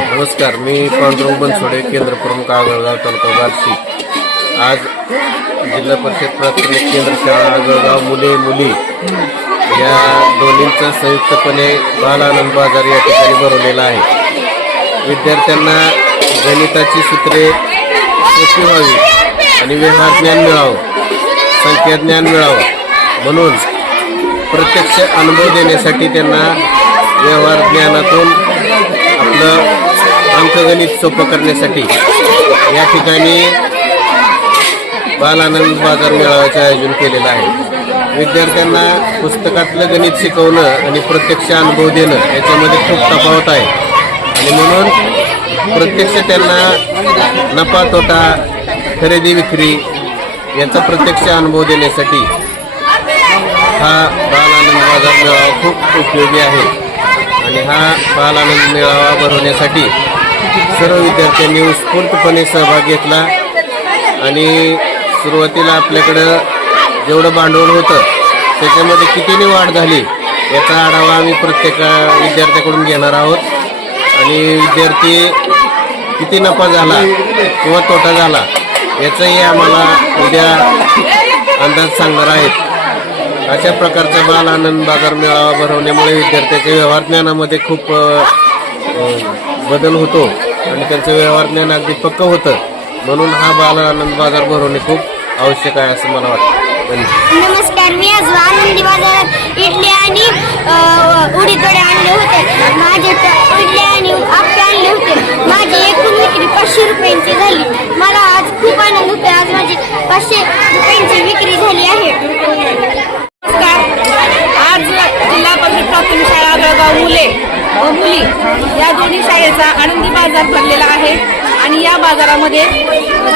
नमस्कार मी पांडुरंग बनसोडे केंद्र प्रमुख आगळगाव तालुका बार्शी आज जिल्हा परिषद प्राथमिक केंद्र शाळा आगळगाव मुले मुली या दोन्हींचा संयुक्तपणे बाल आनंद बाजार या ठिकाणी भरवलेला आहे. विद्यार्थ्यांना गणिताची सूत्रे सोपी व्हावी आणि व्यवहार ज्ञान मिळावं संख्या ज्ञान मिळावं म्हणून प्रत्यक्ष अनुभव देण्यासाठी त्यांना व्यवहार ज्ञानातून आपलं अंकगणित सोपं करण्यासाठी या ठिकाणी बालानंद बाजार मेळाव्याचं आयोजन केलेलं आहे. विद्यार्थ्यांना पुस्तकातलं गणित शिकवणं आणि प्रत्यक्ष अनुभव देणं याच्यामध्ये खूप तफावत आहे. आणि म्हणून प्रत्यक्ष त्यांना नफा तोटा खरेदी विक्री याचा प्रत्यक्ष अनुभव देण्यासाठी हा बालानंद बाजार मेळावा खूप उपयोगी आहे. आणि हा बालानंद मेळावा भरवण्यासाठी सर्व विद्यार्थ्यांनी उत्स्फूर्तपणे सहभाग घेतला. आणि सुरुवातीला आपल्याकडं जेवढं भांडवल होतं त्याच्यामध्ये कितीने वाढ झाली याचा आढावा आम्ही प्रत्येक विद्यार्थ्याकडून घेणार आहोत. आणि विद्यार्थी किती नफा झाला किंवा तोटा झाला याचाही आम्हाला उद्या अंदाज सांगणार आहेत. अशा प्रकारचा बाल आनंद बाजार मेळावा भरवण्यामुळे विद्यार्थ्याच्या व्यवहार ज्ञानामध्ये खूप बदल होतो आणि त्यांचं व्यवहार ज्ञान अगदी पक्क होतं. म्हणून हा बाल आनंद बाजार भरवणे खूप आवश्यक आहे असं मला वाटतं. नमस्कार मी आज आनंदी बाजारात इडली आणि अ, आणले होते माझे त- इडली आणि आप्पे आणले होते माझी एकूण विक्री पाचशे रुपयांची झाली मला आज खूप आनंद होतो आज माझी पाचशे रुपयांची विक्री झाली आहे नमस्कार आज जिल्हा परिषद प्राथमिक शाळा आगळगाव मुले व मुली या दोन्ही शाळेचा आनंदी बाजार भरलेला आहे. आणि या बाजारामध्ये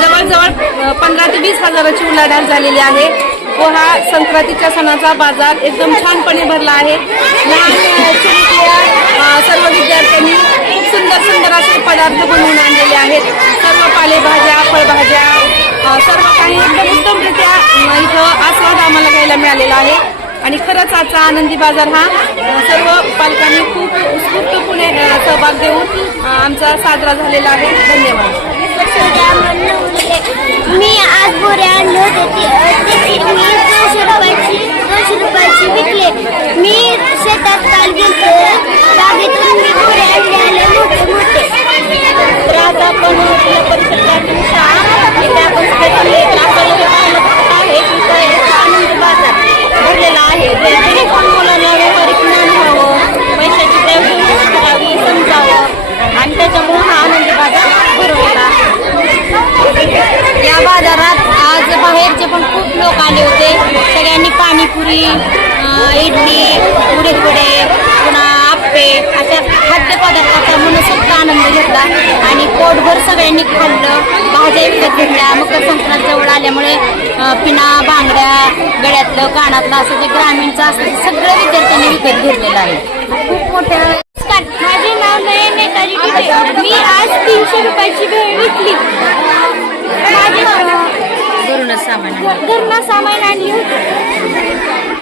जवळजवळ पंधरा ते वीस हजाराची उलाढाल झालेली आहे. व हा संक्रांतीच्या सणाचा बाजार एकदम छानपणे भरला आहे. लहान सर्व विद्यार्थ्यांनी खूप सुंदर सुंदर असे पदार्थ बनवून आणलेले आहेत. सर्व पालेभाज्या फळभाज्या सर्व काही एकदम उत्तमरित्या इथं आस्वाद आम्हाला घ्यायला मिळालेला आहे. आणि खरंच आजचा आनंदी बाजार हा सर्व पालकांनी खूप उत्स्फूर्तपणे सहभाग देऊन आमचा साजरा झालेला आहे. धन्यवाद. मी आज बोरे आणले होते ते- त्याची मी दोनशे रुपयाची दोनशे रुपयाची विकले मी शेतात काल गेलतो बागेतून मी बोरे आणले आले मोठे मोठे तर आज आपण जिल्हा परिषद प्राथमिक शाळा इथे आपण special एक आपल्याला हे पाहायला भेटत आहे की इथं एक आनंद बाजार भरलेला आहे जे- जेणेकरून मुलांना व्यावहारिक ज्ञान व्हावं पैशाची देवघेव करावी समजावं आणि त्याच्यामुळे हा आनंद बाजार भरवलेला आहे या बाजारात आज बाहेरचे पण खूप लोक आले होते. सगळ्यांनी पाणीपुरी इडली उडीद वडे पुन्हा आप्पे अशा खाद्यपदार्थाचा मनसोक्त आनंद घेतला आणि पोटभर सगळ्यांनी खाल्लं. भाज्या विकत घेतल्या. मकर संक्रांत जवळ आल्यामुळे पिना बांगड्या गळ्यातलं कानातलं असं जे ग्रामीणचं असतं ते सगळं विद्यार्थ्यांनी विकत घेतलेलं आहे. खूप मोठ्या माझे नाव नयन नेताजी मी आज तीनशे रुपयाची भेळ